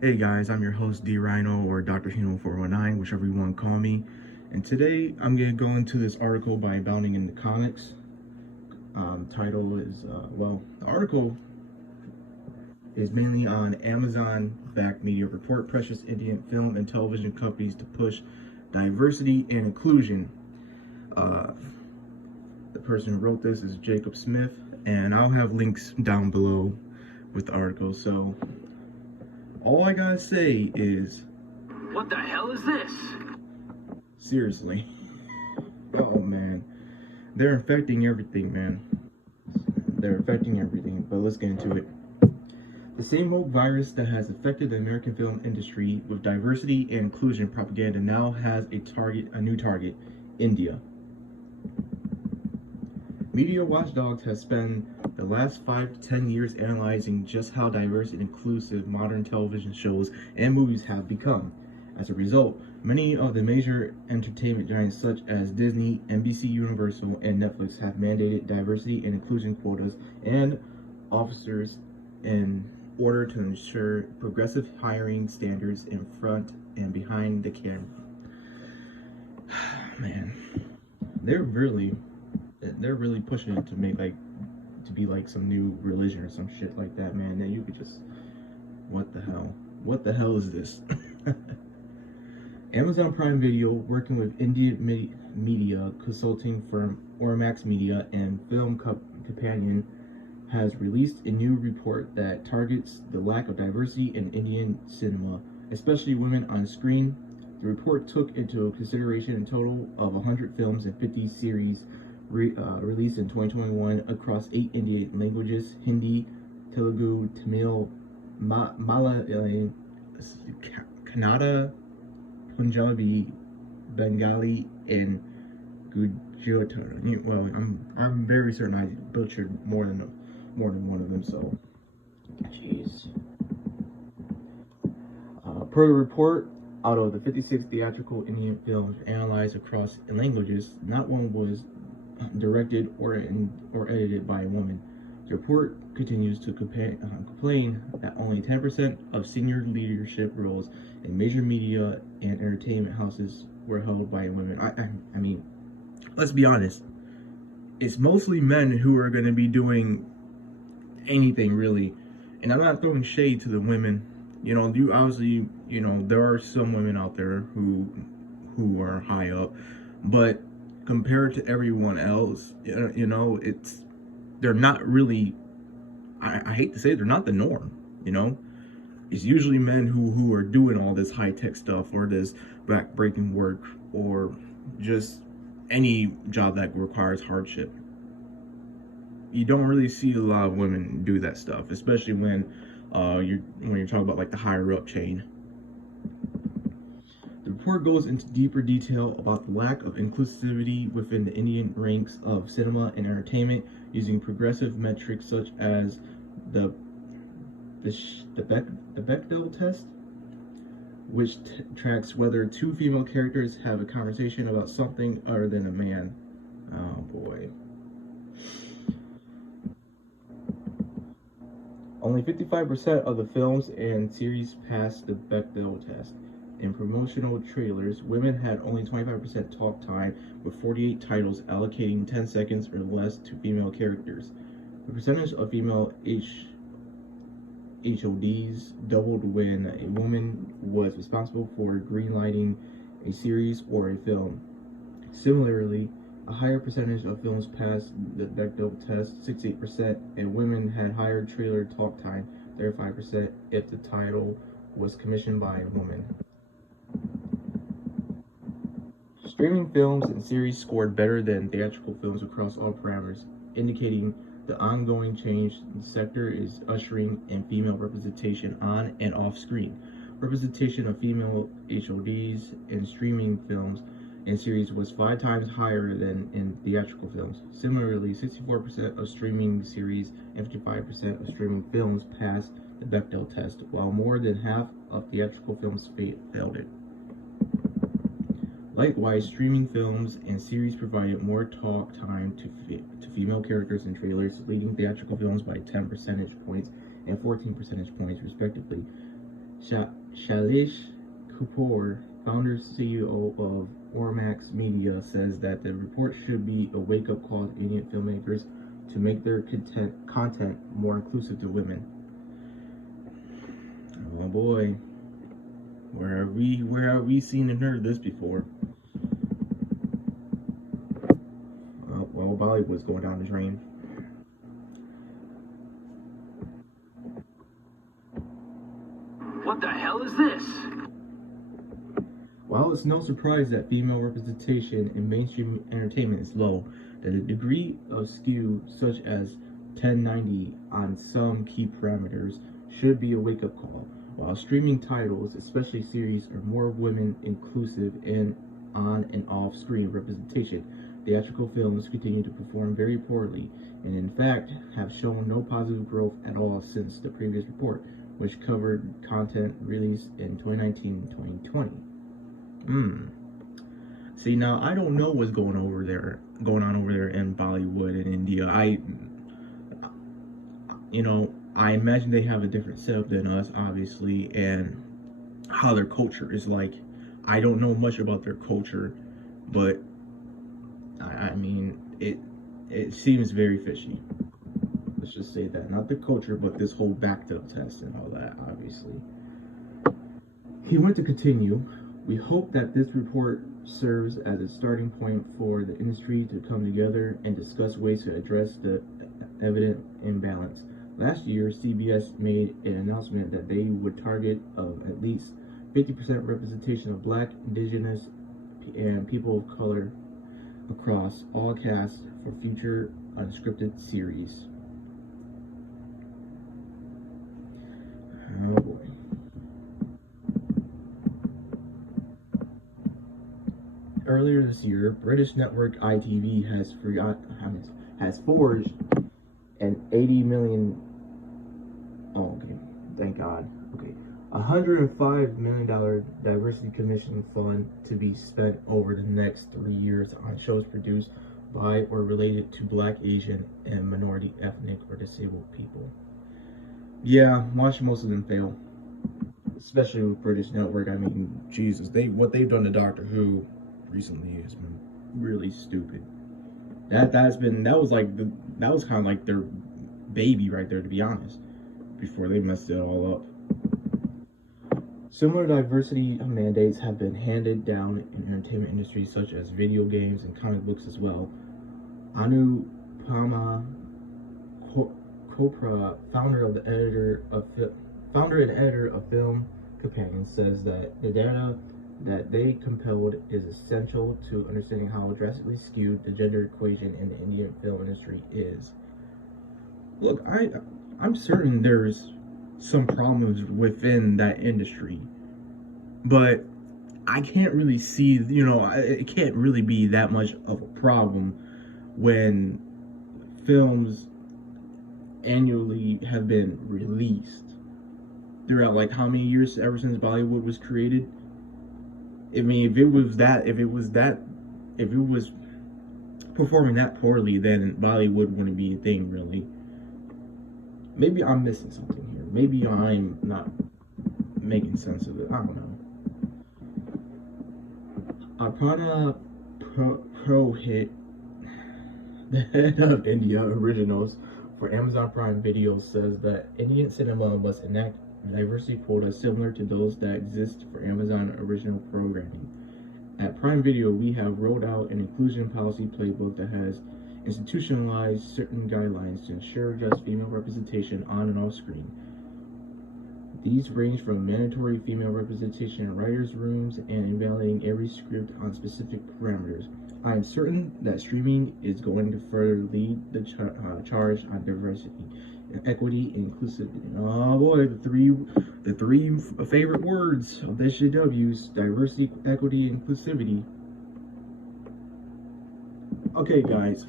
Hey guys, I'm your host D Rhino or Dr. Hino 419, whichever you want to call me. And today I'm going to go into this article by Bounding in the Comics. Title is, the article is mainly on Amazon-backed media report pressures Indian film and television companies to push diversity and inclusion. Uh, the person who wrote this is Jacob Smith, and I'll have links down below with the article. So all I gotta say is, what the hell is this? Seriously. Oh man. They're infecting everything, man. They're affecting everything, but let's get into it. The same old virus that has affected the American film industry with diversity and inclusion propaganda now has a new target, India. Media watchdogs have spent the last 5 to 10 years analyzing just how diverse and inclusive modern television shows and movies have become. As a result, many of the major entertainment giants such as Disney, NBC Universal, and Netflix have mandated diversity and inclusion quotas and officers in order to ensure progressive hiring standards in front and behind the camera. Man, they're really pushing it to make to be like some new religion or some shit like that, man. That you could just, what the hell is this? Amazon Prime Video, working with Indian media consulting firm Ormax Media and Film Companion, has released a new report that targets the lack of diversity in Indian cinema, especially women on screen. The report took into consideration a total of 100 films and 50 series released in 2021 across 8 Indian languages: Hindi, Telugu, Tamil, Malayalam, Kannada, Punjabi, Bengali, and Gujarati. Well, I'm very certain I butchered more than one of them. So, jeez. Per the report, out of the 56 theatrical Indian films analyzed across languages, not one was directed or edited by a woman. The report continues to complain that only 10% of senior leadership roles in major media and entertainment houses were held by women. I mean, let's be honest. It's mostly men who are going to be doing anything really, and I'm not throwing shade to the women. You know, you obviously, there are some women out there who are high up, but compared to everyone else, they're not really, I hate to say it, they're not the norm. It's usually men who are doing all this high-tech stuff or this back-breaking work or just any job that requires hardship. You don't really see a lot of women do that stuff, especially when you're talking about like the higher up chain. The report goes into deeper detail about the lack of inclusivity within the Indian ranks of cinema and entertainment, using progressive metrics such as the Bechdel test, which tracks whether two female characters have a conversation about something other than a man. Oh boy. Only 55% of the films and series passed the Bechdel test. In promotional trailers, women had only 25% talk time, with 48 titles allocating 10 seconds or less to female characters. The percentage of female HODs doubled when a woman was responsible for greenlighting a series or a film. Similarly, a higher percentage of films passed the Bechdel test, 68%, and women had higher trailer talk time, 35%, if the title was commissioned by a woman. Streaming films and series scored better than theatrical films across all parameters, indicating the ongoing change the sector is ushering in female representation on and off screen. Representation of female HODs in streaming films and series was 5 times higher than in theatrical films. Similarly, 64% of streaming series and 55% of streaming films passed the Bechdel test, while more than half of theatrical films failed it. Likewise, streaming films and series provided more talk time to female characters in trailers, leading theatrical films by 10 percentage points and 14 percentage points, respectively. Shailesh Kapoor, founder CEO of Ormax Media, says that the report should be a wake-up call to Indian filmmakers to make their content more inclusive to women. Oh boy, where have we seen and heard this before? Well, Bollywood's going down the drain. What the hell is this? While it's no surprise that female representation in mainstream entertainment is low, that a degree of skew such as 1090 on some key parameters should be a wake-up call. While streaming titles, especially series, are more women inclusive in on and off-screen representation, theatrical films continue to perform very poorly, and in fact have shown no positive growth at all since the previous report, which covered content released in 2019 and 2020. See, now I don't know what's going on over there in Bollywood in India. I imagine they have a different setup than us, obviously, and how their culture is like. I don't know much about their culture, but I mean, it seems very fishy. Let's just say that. Not the culture, but this whole backfill test and all that, obviously. He went to continue. We hope that this report serves as a starting point for the industry to come together and discuss ways to address the evident imbalance. Last year, CBS made an announcement that they would target of at least 50% representation of Black, Indigenous, and people of color across all casts for future unscripted series. Oh boy. Earlier this year, British network ITV has forged an $80 million. Oh, okay. Thank God. Okay. $105 million diversity commission fund to be spent over the next 3 years on shows produced by or related to Black, Asian, and minority ethnic or disabled people. Yeah, watch most of them fail. Especially with British network. I mean, Jesus, what they've done to Doctor Who recently has been really stupid. That was kind of like their baby right there, to be honest, before they messed it all up. Similar diversity mandates have been handed down in entertainment industries such as video games and comic books as well. Anupama Chopra, founder and editor of Film Companion, says that the data that they compiled is essential to understanding how drastically skewed the gender equation in the Indian film industry is. Look, I'm certain there's some problems within that industry, but I can't really see, it can't really be that much of a problem when films annually have been released throughout, like, how many years ever since Bollywood was created. I mean, if it was performing that poorly, then Bollywood wouldn't be a thing, really. Maybe I'm missing something here. Maybe I'm not making sense of it. I don't know. Aparna Purohit, the head of India Originals for Amazon Prime Video, says that Indian cinema must enact diversity quotas similar to those that exist for Amazon original programming. At Prime Video, we have rolled out an inclusion policy playbook that has institutionalized certain guidelines to ensure just female representation on and off screen. These range from mandatory female representation in writers' rooms and evaluating every script on specific parameters. I am certain that streaming is going to further lead the charge on diversity, equity, and inclusivity. Oh boy, the three favorite words of the SJWs: diversity, equity, and inclusivity. Okay, guys,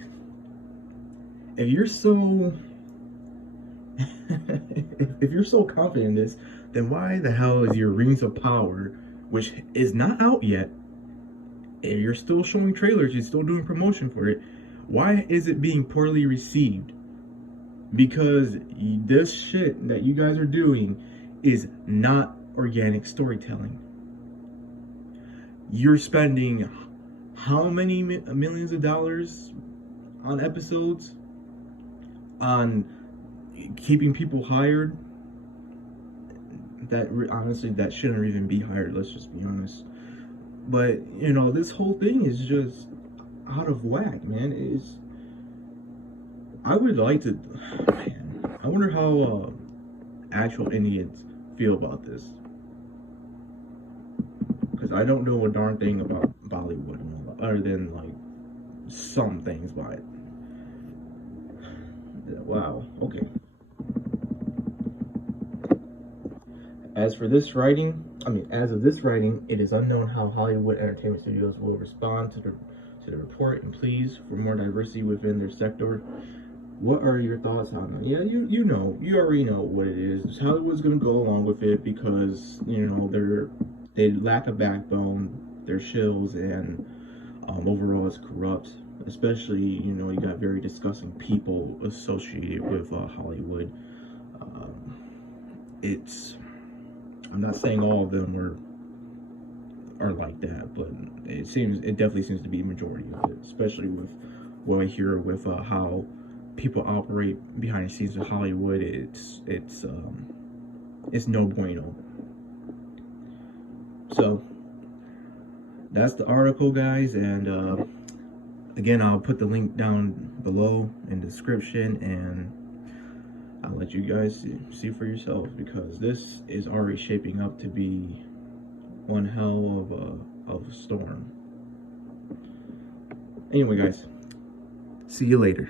if you're so if you're so confident in this, then why the hell is your Rings of Power, which is not out yet, and you're still showing trailers, you're still doing promotion for it, why is it being poorly received? Because this shit that you guys are doing is not organic storytelling. You're spending how many millions of dollars on episodes, on keeping people hired that honestly that shouldn't even be hired, let's just be honest. But you know, this whole thing is just out of whack, man. It's I would like to man, I wonder how actual Indians feel about this, because I don't know a darn thing about Bollywood other than like some things by it. Wow, okay. As of this writing, it is unknown how Hollywood entertainment studios will respond to the report, and please, for more diversity within their sector. What are your thoughts on that? Yeah, you already know what it is. Hollywood's gonna go along with it because they lack a backbone, they're shills, and overall it's corrupt. Especially, you got very disgusting people associated with Hollywood. It's I'm not saying all of them are like that, but it definitely seems to be a majority of it, especially with what I hear with how people operate behind the scenes of Hollywood. It's no bueno. So that's the article, guys, and again, I'll put the link down below in the description, and I'll let you guys see for yourselves, because this is already shaping up to be one hell of a storm. Anyway, guys, see you later.